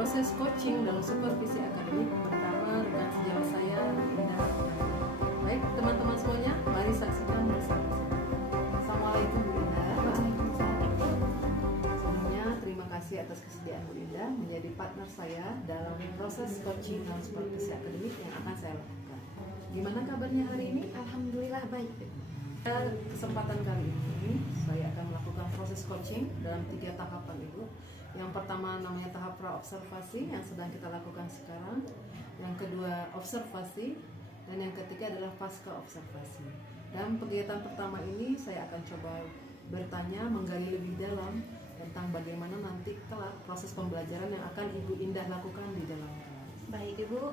proses coaching dalam supervisi akademik pertama rekan sejawat saya Indah. Baik teman-teman semuanya, mari saksikan bersama. Assalamualaikum Bu Indah. Sebelumnya terima kasih atas kesediaan Bu Indah menjadi partner saya dalam proses coaching dalam supervisi akademik yang akan saya lakukan. Gimana kabarnya hari ini? Alhamdulillah baik. Kesempatan kali ini saya akan melakukan proses coaching dalam 3 tahapan Ibu. Yang pertama namanya tahap pra-observasi yang sedang kita lakukan sekarang. Yang kedua observasi, dan yang ketiga adalah pasca observasi. Dalam kegiatan pertama ini saya akan coba bertanya, menggali lebih dalam tentang bagaimana nanti kelak proses pembelajaran yang akan Ibu Indah lakukan di dalam kelas. Baik Ibu.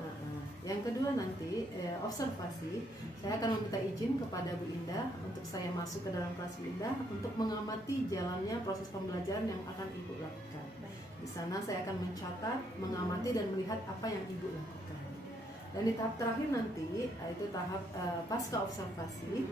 Yang kedua nanti observasi, saya akan meminta izin kepada Bu Indah untuk saya masuk ke dalam kelas Bu Indah untuk mengamati jalannya proses pembelajaran yang akan Ibu lakukan. Baik. Di sana saya akan mencatat, mengamati dan melihat apa yang Ibu lakukan. Dan di tahap terakhir nanti, itu tahap pasca observasi,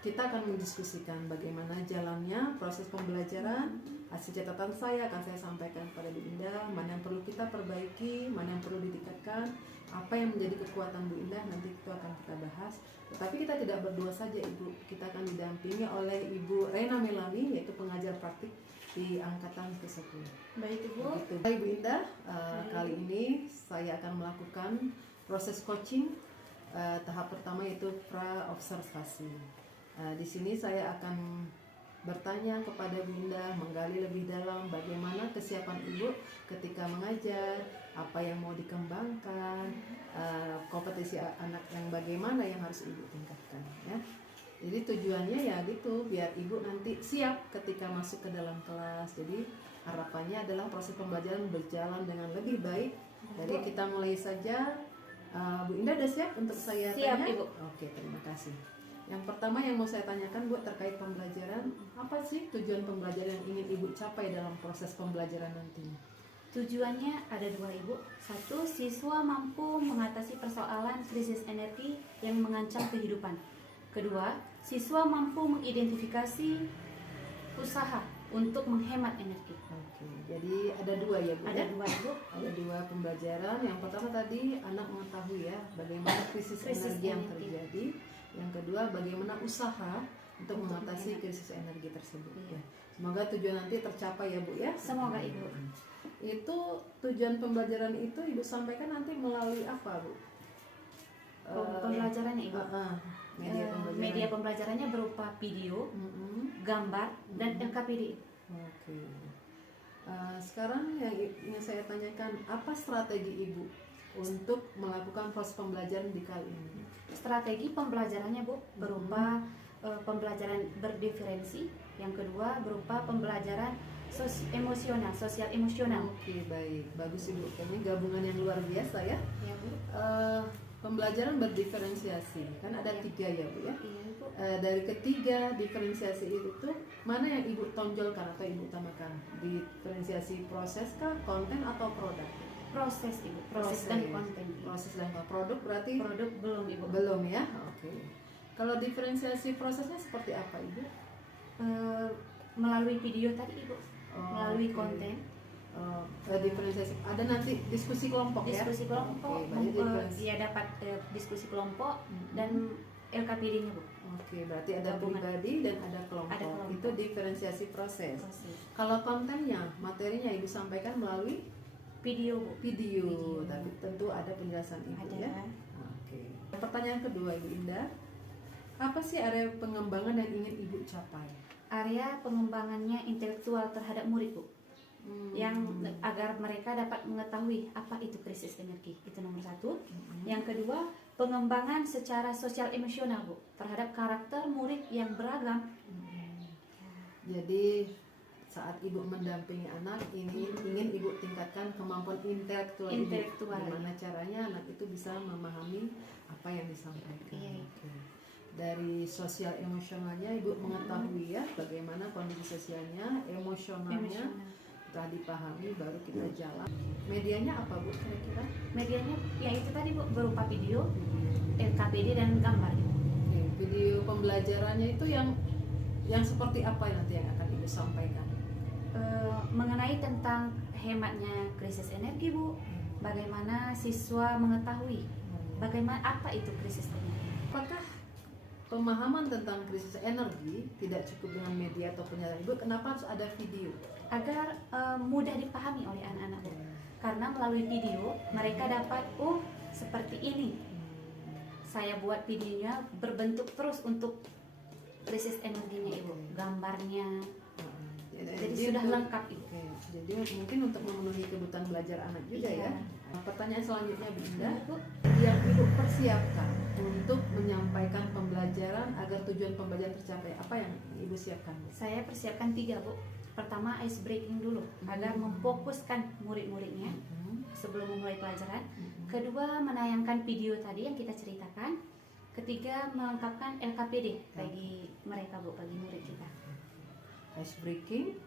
kita akan mendiskusikan bagaimana jalannya proses pembelajaran. Hasil catatan saya akan saya sampaikan kepada Bu Indah, mana yang perlu kita perbaiki, mana yang perlu ditingkatkan, apa yang menjadi kekuatan Bu Indah, nanti itu akan kita bahas. Tetapi kita tidak berdua saja Ibu, kita akan didampingi oleh Ibu Rena Melani, yaitu pengajar praktik di angkatan ke-10. Baik Ibu. Begitu. Baik Bu Indah, kali ini saya akan melakukan proses coaching tahap pertama yaitu pra-observasi. Di sini saya akan bertanya kepada Bu Indah, menggali lebih dalam bagaimana kesiapan Ibu ketika mengajar, apa yang mau dikembangkan, kompetisi anak yang bagaimana yang harus Ibu tingkatkan, ya. Jadi tujuannya ya gitu, biar Ibu nanti siap ketika masuk ke dalam kelas. Jadi harapannya adalah proses pembelajaran berjalan dengan lebih baik. Jadi kita mulai saja. Bu Indah udah siap untuk saya Siap, tanya? Ibu. Oke, terima kasih. Yang pertama yang mau saya tanyakan Bu terkait pembelajaran, apa sih tujuan pembelajaran yang ingin Ibu capai dalam proses pembelajaran nantinya? Tujuannya ada 2 Ibu. 1, siswa mampu mengatasi persoalan krisis energi yang mengancam kehidupan. Kedua, siswa mampu mengidentifikasi usaha untuk menghemat energi. Oke, jadi ada 2 ya Bu? Ada ya? 2 Ibu. Ada 2 pembelajaran. Yang pertama tadi anak mengetahui ya bagaimana krisis energi yang terjadi. Yang kedua bagaimana usaha untuk mengatasi krisis energi tersebut. Ya. Semoga tujuan nanti tercapai ya Bu ya. Semoga Ibu. Itu tujuan pembelajaran itu Ibu sampaikan nanti melalui apa Bu? Pembelajarannya Ibu. Media pembelajaran. Pembelajarannya berupa video, gambar, dan LKPD. Oke. Sekarang yang ingin saya tanyakan, apa strategi Ibu untuk melakukan proses pembelajaran di kali ini? Strategi pembelajarannya Bu berupa pembelajaran berdiferensi, yang kedua berupa pembelajaran sosial emosional. Oke, baik, bagus Ibu. Kayaknya gabungan yang luar biasa ya. Ya Bu. Pembelajaran berdiferensiasi, kan ada 3 ya Bu ya. Iya Bu. Dari ketiga diferensiasi itu tuh mana yang Ibu tonjolkan atau Ibu utamakan? Diferensiasi proses kah, konten atau produk? Proses Ibu. Proses dan konten. Proses dan produk berarti Produk belum Ibu. belum ya. Oke. Kalau diferensiasi prosesnya seperti apa Ibu? Melalui video tadi Ibu. Melalui Oke. konten. Diferensiasi ada nanti diskusi kelompok ya. Diskusi kelompok. Oke, berarti diferensi- Ya dapat diskusi kelompok Mhm. dan LKPD-nya Bu. Oke, berarti ada Gabungan. pribadi dan ada kelompok. Ada kelompok. Itu diferensiasi proses. Proses. Kalau kontennya, materinya Ibu sampaikan melalui Video Bu. video, tapi tentu ada penjelasan Ibu Ada. ya. Oke. Pertanyaan kedua Ibu Indah, apa sih area pengembangan yang ingin Ibu capai? Area pengembangannya intelektual terhadap murid Bu. Yang agar mereka dapat mengetahui apa itu krisis energi, itu nomor 1. Yang kedua, pengembangan secara sosial emosional Bu terhadap karakter murid yang beragam. Jadi saat Ibu mendampingi anak ini ingin Ibu tingkatkan kemampuan intelektual Ibu. Intelektual. Gimana caranya anak itu bisa memahami apa yang disampaikan. Iya. Oke. Dari sosial emosionalnya Ibu mengetahui ya bagaimana kondisi sosialnya, emosionalnya setelah dipahami baru kita jalan. Medianya apa Bu kira-kira? Medianya ya itu tadi Bu berupa video, LKPD dan gambar gitu. Oke, video pembelajarannya itu yang seperti apa nanti yang akan Ibu sampaikan? Mengenai tentang hematnya krisis energi, Bu. Bagaimana siswa mengetahui bagaimana apa itu krisis energi. Apakah pemahaman tentang krisis energi tidak cukup dengan media atau penyaluran Ibu? Kenapa harus ada video? Agar mudah dipahami oleh anak-anak, Bu. Karena melalui video mereka dapat, oh seperti ini. Saya buat videonya berbentuk terus untuk krisis energinya, Ibu. Gambarnya. Jadi sudah lengkap, Ibu. Oke. Jadi mungkin untuk memenuhi kebutuhan belajar anak juga Iya. ya. Nah, pertanyaan selanjutnya Bu Indah, Bu. yang Ibu persiapkan untuk menyampaikan pembelajaran agar tujuan pembelajaran tercapai, apa yang Ibu siapkan, Bu? Saya persiapkan 3, Bu. Pertama, ice breaking dulu agar memfokuskan murid-muridnya sebelum memulai pelajaran. Kedua, menayangkan video tadi yang kita ceritakan. Ketiga, melengkapkan LKPD bagi mereka, Bu, bagi murid kita. Ice breaking,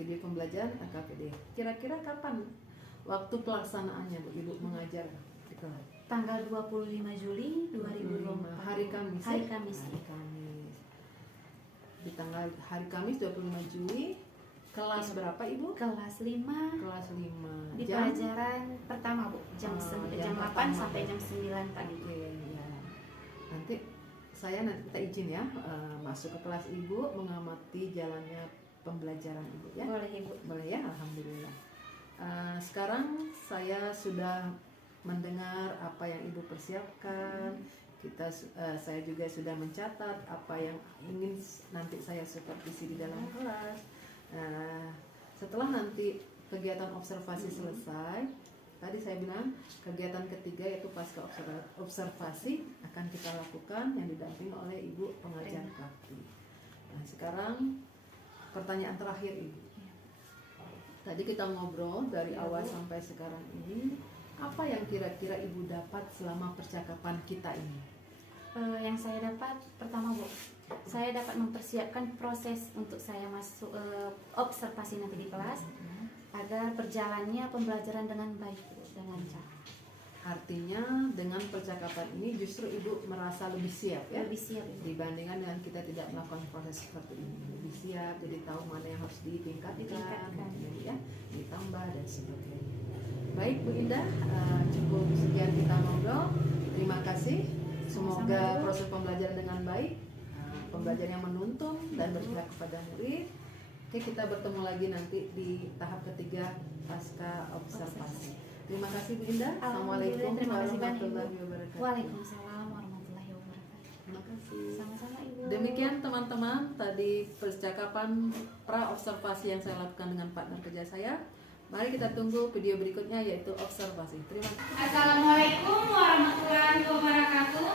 video pembelajaran, LKPD. Kira-kira kapan waktu pelaksanaannya Bu Ibu mengajar di kelas? Tanggal 25 Juli 2024. Hari Kamis. ya? Hari Kamis. Hari Kamis. Di tanggal hari Kamis 25 Juli, kelas berapa Ibu? Kelas 5 Kelas 5. di pelajaran pertama, Bu. Jam jam 8 pertama, sampai Bu. jam 9 pagi. Oke, ya. Nanti kita izin ya masuk ke kelas Ibu, mengamati jalannya pembelajaran Ibu ya. Boleh, Ibu. Boleh ya, alhamdulillah. Sekarang saya sudah mendengar apa yang Ibu persiapkan. Saya juga sudah mencatat apa yang ingin nanti saya supervisi di dalam kelas. Setelah nanti kegiatan observasi selesai, tadi saya bilang kegiatan ketiga yaitu pasca observasi akan kita lakukan yang didampingi oleh Ibu pengajar praktik. Nah, sekarang pertanyaan terakhir Ibu. Tadi kita ngobrol dari awal sampai sekarang ini, apa yang kira-kira Ibu dapat selama percakapan kita ini? Yang saya dapat, pertama, Bu, saya dapat mempersiapkan proses untuk saya masuk observasi nanti di kelas agar berjalannya pembelajaran dengan baik, Bu, dan lancar. Artinya dengan percakapan ini justru Ibu merasa lebih siap ya? Lebih siap, Ibu. Dibandingkan dengan kita tidak melakukan proses seperti ini. Lebih siap, jadi tahu mana yang harus ditingkatkan. Ya, ditambah dan sebagainya. Baik Bu Indah, cukup sekian kita ngobrol. Terima kasih. Semoga Sama-sama, Bu. proses pembelajaran dengan baik, pembelajaran yang menuntun dan berpihak kepada murid. Oke, kita bertemu lagi nanti di tahap ketiga pasca observasi. Terima kasih Bu Indah. Assalamualaikum Terima kasih banyak, Ibu. warahmatullahi wabarakatuh. Waalaikumsalam warahmatullahi wabarakatuh. Terima kasih. Sama-sama, Ibu. Demikian teman-teman tadi percakapan pra observasi yang saya lakukan dengan partner kerja saya. Mari kita tunggu video berikutnya yaitu observasi. Terima kasih. Assalamualaikum warahmatullahi wabarakatuh.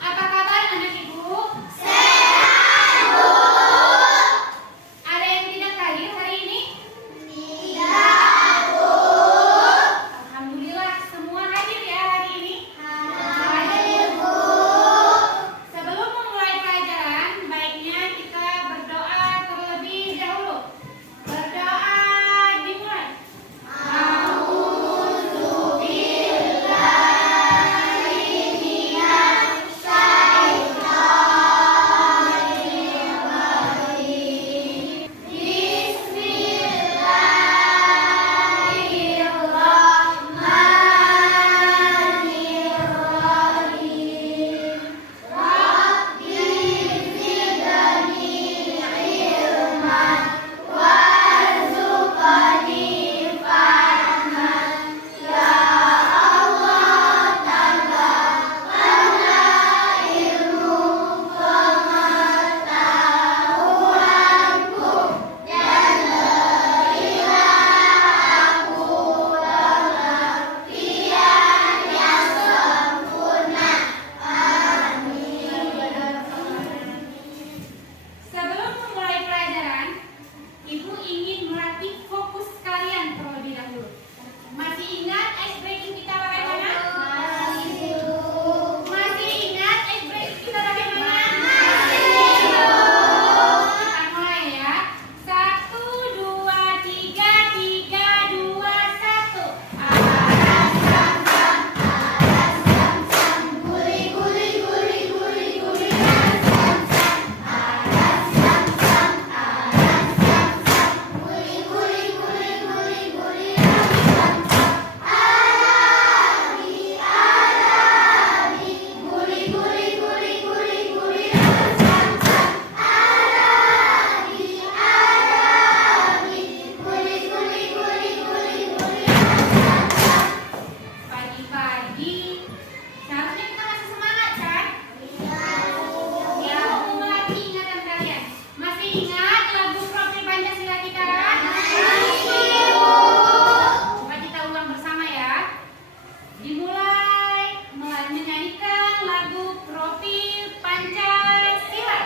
Apa kabar anak Ibu? Sehat, Bu. Ada yang tidak hadir hari ini? Tidak, Bu. Alhamdulillah semua hadir ya hari ini. Hadir, Bu. Sebelum memulai pelajaran, baiknya kita Roti Pancasila.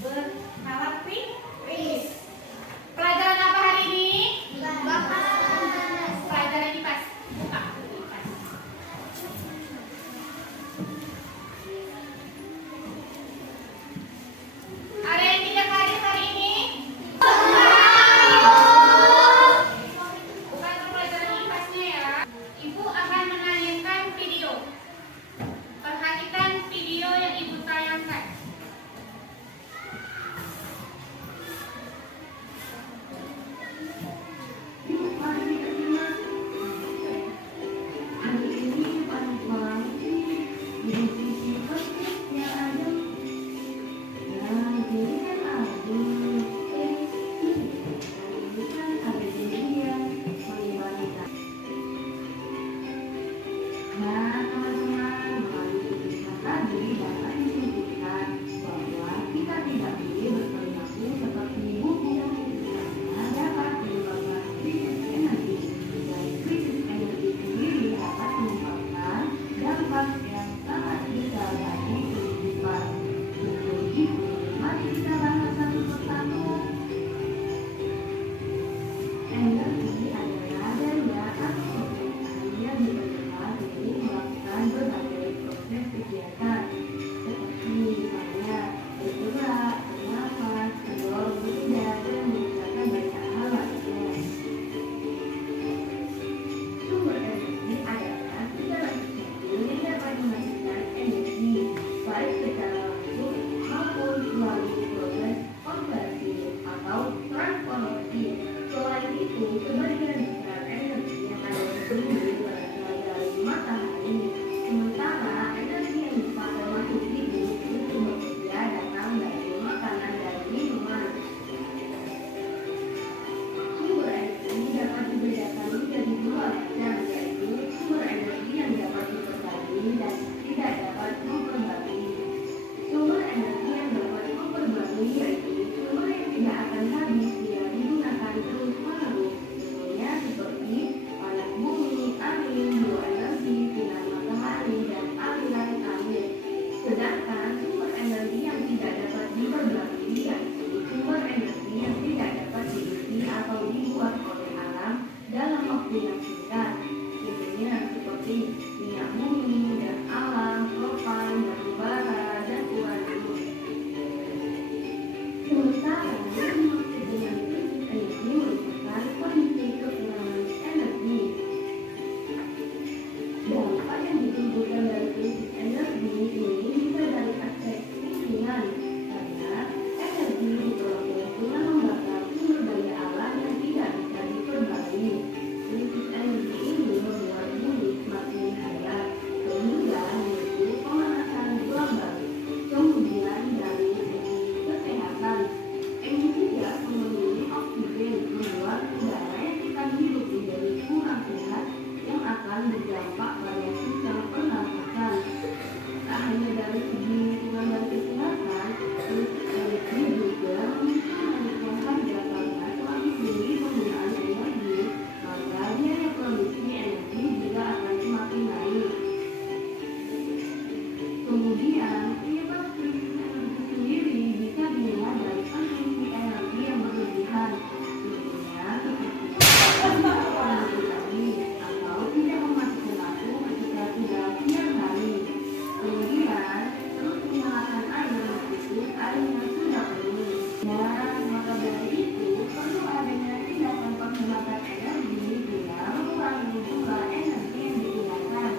Berharap kritis. Pelajaran apa hari ini? Pelajaran IPAS. Buka. IPAS. Ada yang tidak hadir hari ini? Bukan untuk pelajaran IPAS-nya ya. Ibu akan menayangkan video. Perhatikan video yang ibu tayangkan. Nah, teman-teman, melalui tulisan tadi dapat disimpulkan bahwa kita tidak boleh berperilaku seperti buku yang tulisannya dapat menyebabkan krisis energi. Dan krisis energi sendiri dapat menyebabkan dampak yang sangat besar bagi kehidupan. Untuk itu, mari kita bahas satu persatu. Energi adalah daya atau potensi yang diperlukan untuk melakukan berbagai proses kegiatan seperti misalnya bergerak, bernafas, mendorong benda, dan menggunakan banyak hal lainnya. Sumber energi adalah segala sesuatu yang dapat menghasilkan energi, baik secara langsung maupun melalui proses konversi atau transformasi. Selain itu, sebagian besar energi yang ada di bumi berasal dari matahari, sementara energi yang dipakai makhluk hidup itu bekerja datang dari makanan dan minuman. Sumber energi dapat dibedakan menjadi dua macam, yaitu sumber energi yang dapat diperbagi dan tidak dapat memperbagi. Sumber energi yang dapat memperbagi yaitu sumber yang tidak akan habis bila digunakan terus-menerus. Contohnya seperti panas bumi, angin, bioenergi, sinar matahari, dan aliran air. Sedangkan sumber energi yang tidak dapat diperbagi yaitu sumber energi yang tidak dapat diisi atau dibuat oleh alam dalam waktu yang singkat. Contohnya seperti minyak bumi, gas alam, propan, batu bara, dan uranium. Sementara yang dimaksud dengan krisis energi merupakan kondisi kekurangan energi. Dampak yang ditimbulkan dari krisis energi ini bisa dari aspek lingkungan, karena energi diperoleh dengan membakar sumber daya alam yang tidak bisa diperbagi. Krisis energi ini membuat bumi semakin hangat, sehingga memicu pemanasan global. Kemudian dari segi kesehatan, emisi gas memenuhi oksigen membuat udara yang kita hirup menjadi kurang sehat yang akan berdampak pada sistem pernafasan. Tak hanya dari segi lingkungan dan kesehatan, krisis energi juga memicu naiknya harga karena semakin tinggi penggunaan energi, maka biaya produksi energi juga akan semakin naik. Kemudian, penyebab krisis energi sendiri bisa dimulai dari konsumsi energi yang berlebihan, contohnya seperti energi tadi, atau tidak mematikan lampu ketika sudah siang hari. Kemudian, terus menyalakan air meskipun airnya sudah penuh. Dan maka dari itu, perlu adanya tindakan penghematan energi guna mengurangi jumlah energi yang digunakan.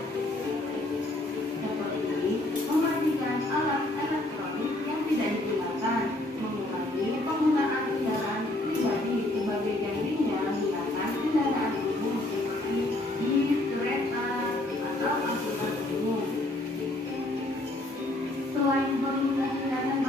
Seperti mematikan alat elektronik yang tidak digunakan, mengurangi penggunaan kendaraan pribadi sebagai gantinya menggunakan kendaraan umum seperti bis, kereta, atau angkutan umum. Selain penggunaan kendaraan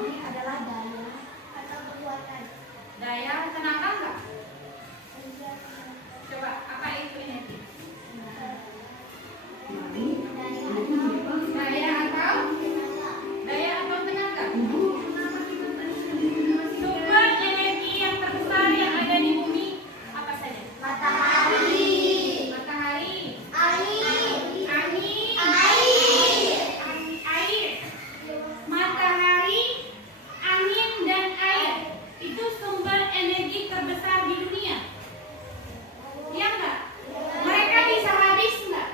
Ini adalah daya atau kekuatan. Daya tenaga enggak? Coba apa itu energi? Daya atau tenaga? Sumber energi yang terbesar yang ada di bumi apa saja? Matahari, air. Matahari, angin dan air itu sumber energi terbesar di dunia. Iya enggak? Mereka bisa habis enggak?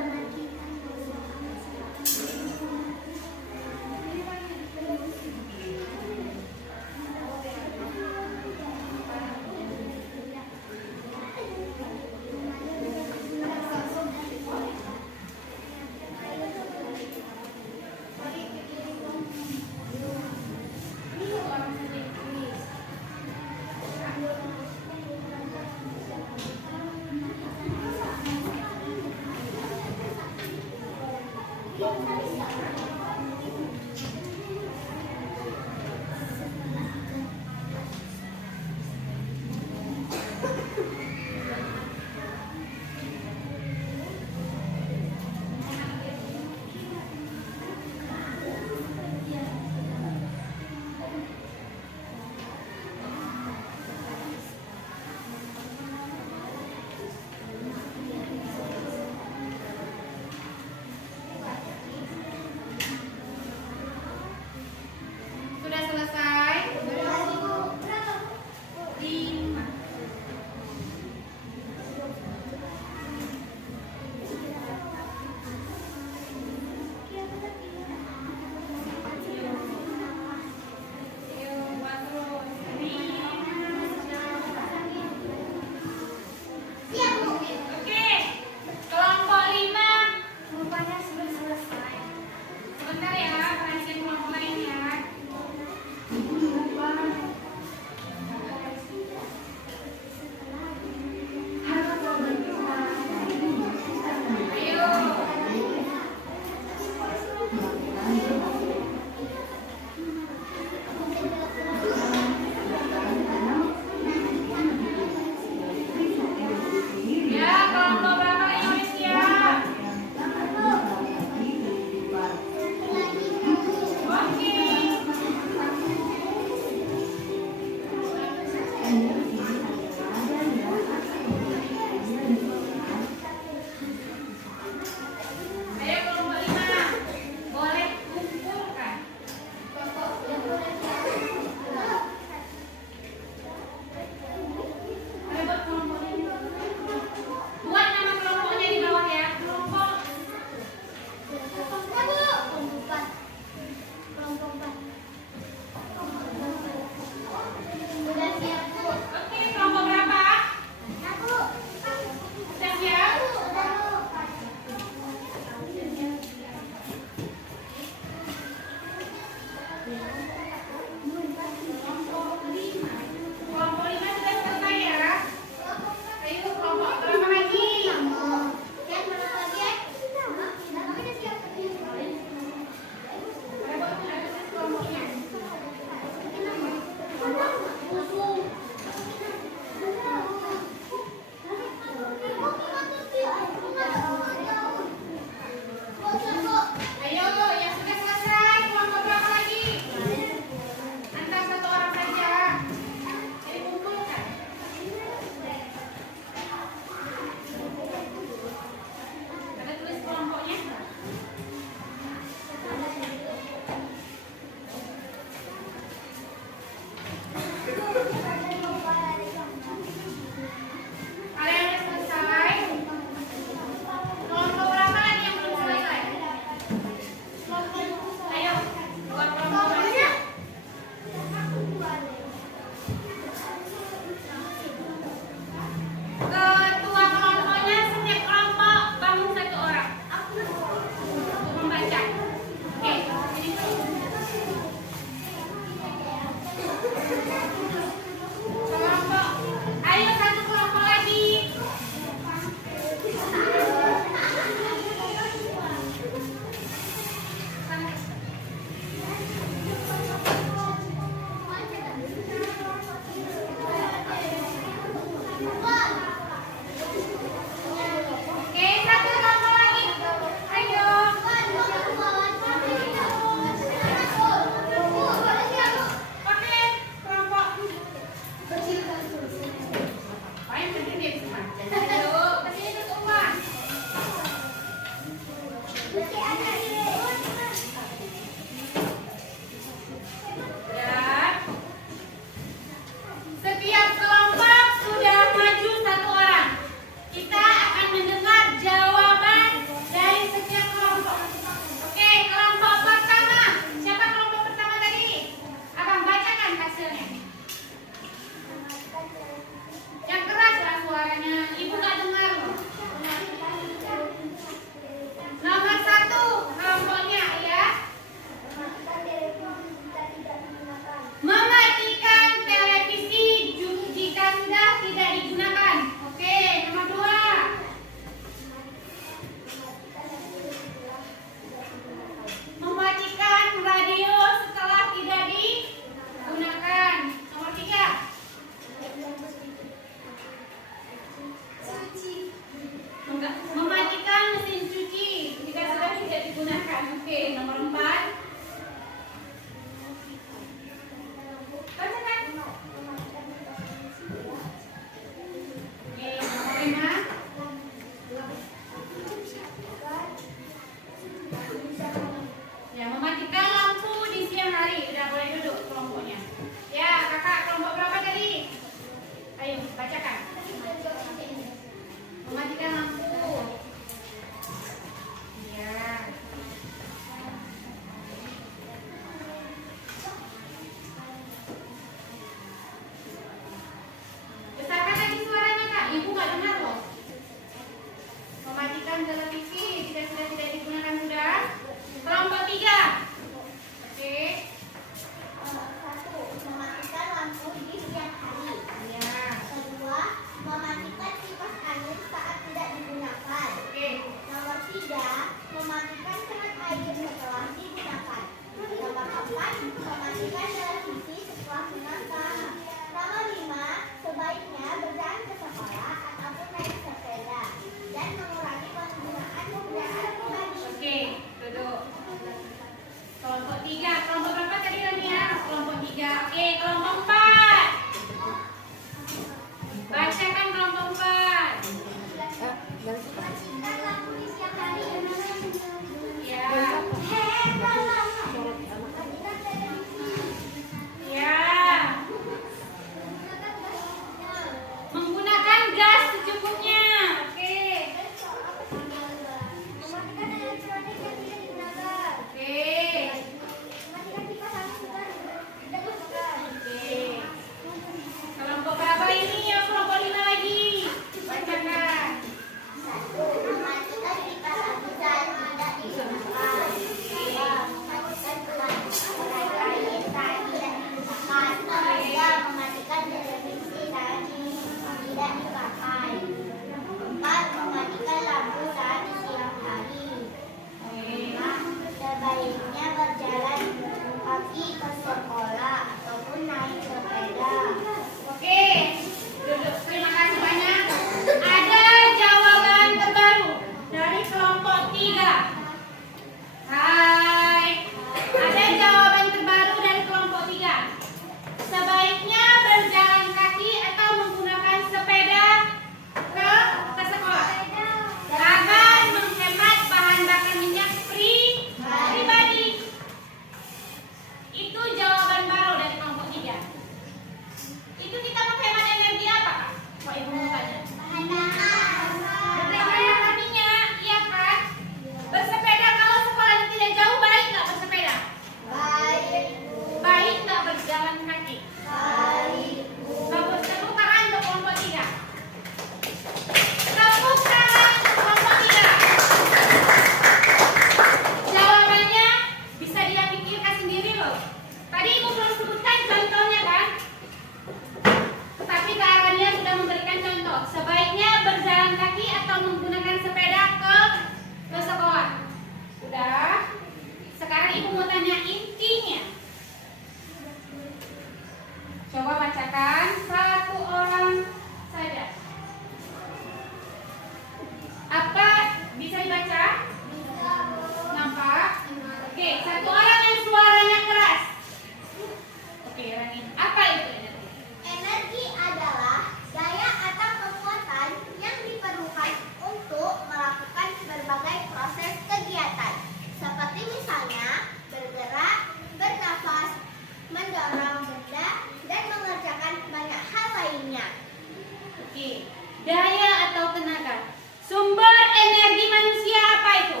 Daya atau tenaga. Sumber energi manusia apa itu?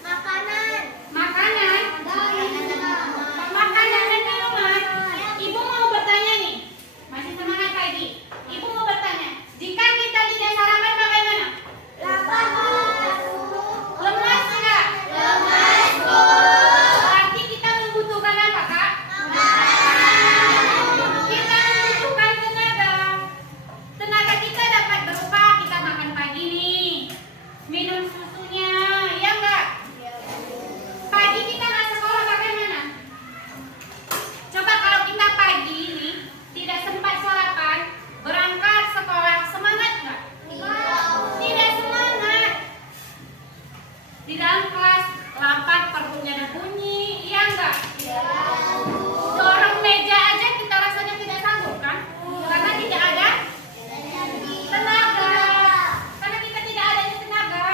Makanan. Makanan. Makanan dan minuman. Ibu mau bertanya nih. Masih semangat pagi. Ibu mau bertanya. Jika kita tidak sarapan bagaimana? Lemas enggak? Lemas, Bu. Berarti kita membutuhkan apa, Kak? Kita membutuhkan tenaga. Tenaga kita dapat berupa kita makan pagi nih, minum susunya, ya enggak? Pagi kita nggak sekolah bagaimana? Coba kalau kita pagi ini tidak sempat sarapan, berangkat sekolah, semangat nggak? Tidak semangat. Di dalam kelas lapar, perutnya ada bunyi, iya enggak? Dorong meja aja kita rasanya tidak sanggup kan? Karena tidak ada tenaga. Karena kita tidak ada tenaga.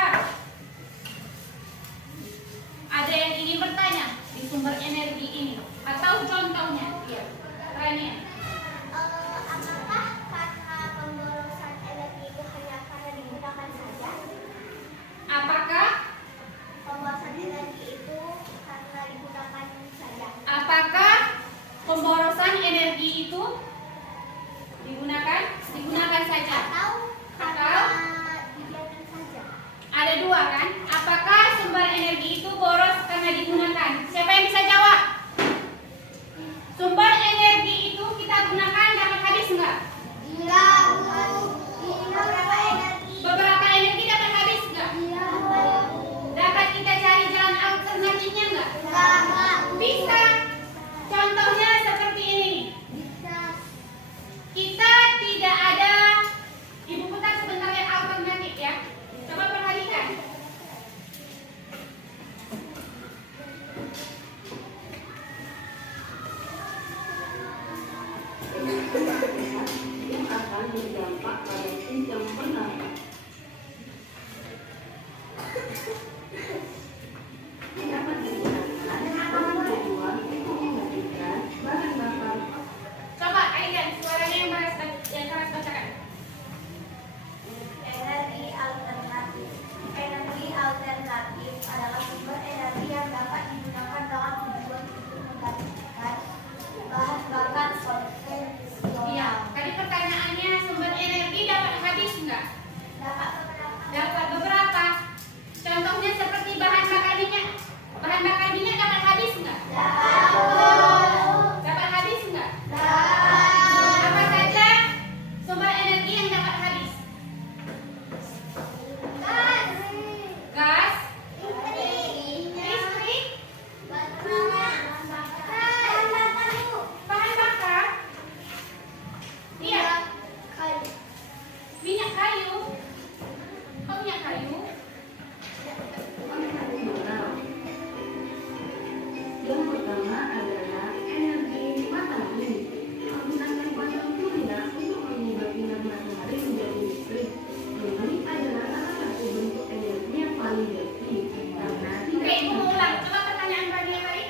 Ada yang ingin bertanya di sumber energi ini atau contohnya? Iya. Tanya. Apakah karena pemborosan energi itu hanya karena digunakan saja? Apakah Pemborosan energi itu karena digunakan saja. apakah pemborosan energi itu digunakan saja? Atau karena dibiarkan saja. Ada dua kan? Apakah sumber energi itu boros karena digunakan? Siapa yang bisa jawab? Sumber energi itu kita gunakan dapat habis enggak? Iya, Bu. Beberapa energi. Beberapa energi dapat habis enggak? Iya, Dapat kita cari jalan alternatifnya enggak? enggak. Bisa. Contohnya seperti ini nih. Bisa. Kita tidak ada. Ibu putar sebentar ya alternatif ya. Coba perhatikan. yang akan berdampak pada sistem pernafasan. Dapat digunakan dengan tujuan untuk menghasilkan bahan bakar. Coba Aidan, suaranya yang keras bacakan. Energi alternatif. Energi alternatif adalah sumber energi yang dapat digunakan dengan tujuan untuk menggantikan bahan bakar konvensional. Iya. Tadi pertanyaannya sumber energi dapat habis enggak? Dapat beberapa. Dapat beberapa. Contohnya seperti bahan bakar minyak. Bahan bakar minyak dapat habis enggak? Dapat habis enggak? Apa saja sumber energi yang dapat habis? Gas, listrik, bahan bakar. Iya, minyak kayu. Oh, minyak kayu. Yang pertama adalah energi matahari. Menggunakan panel surya untuk mengubah sinar matahari menjadi listrik. Ini adalah salah satu bentuk energi yang paling bersih karena Oke, tidak ibu mau ulang. Coba pertanyaan tadi yang lain.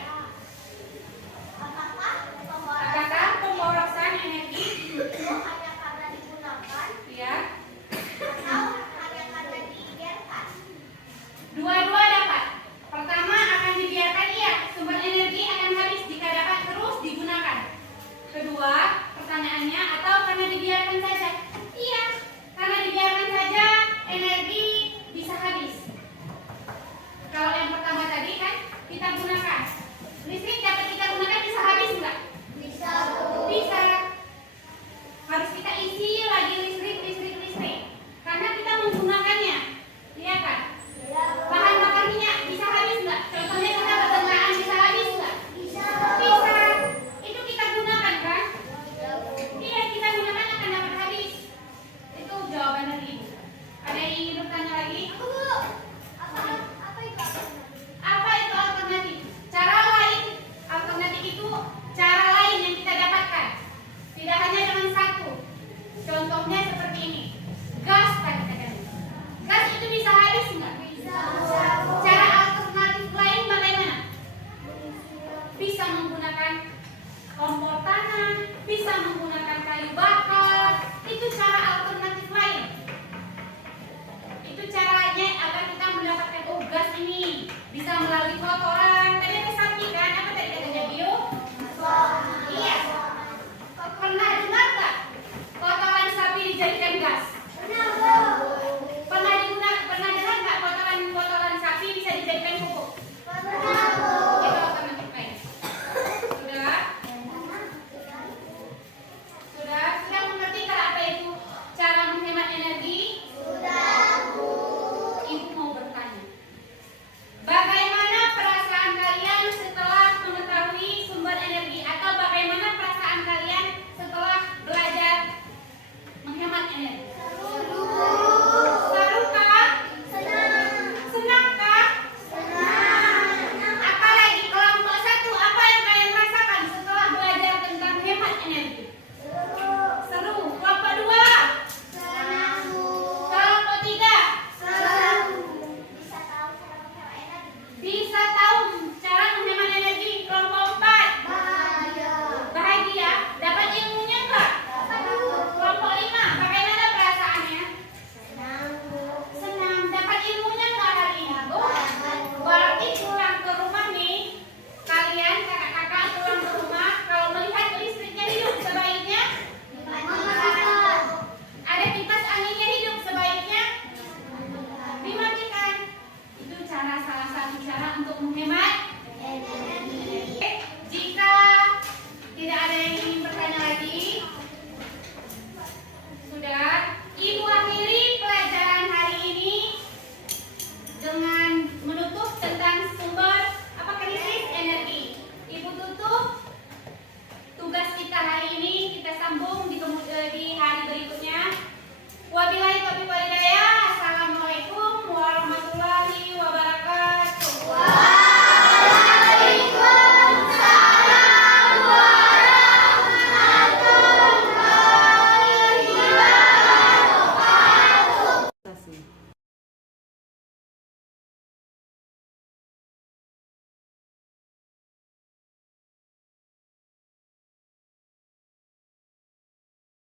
Apakah pemborosan energi? Itu hanya karena digunakan Ya. atau hanya karena dibiarkan? mengurangi kotoran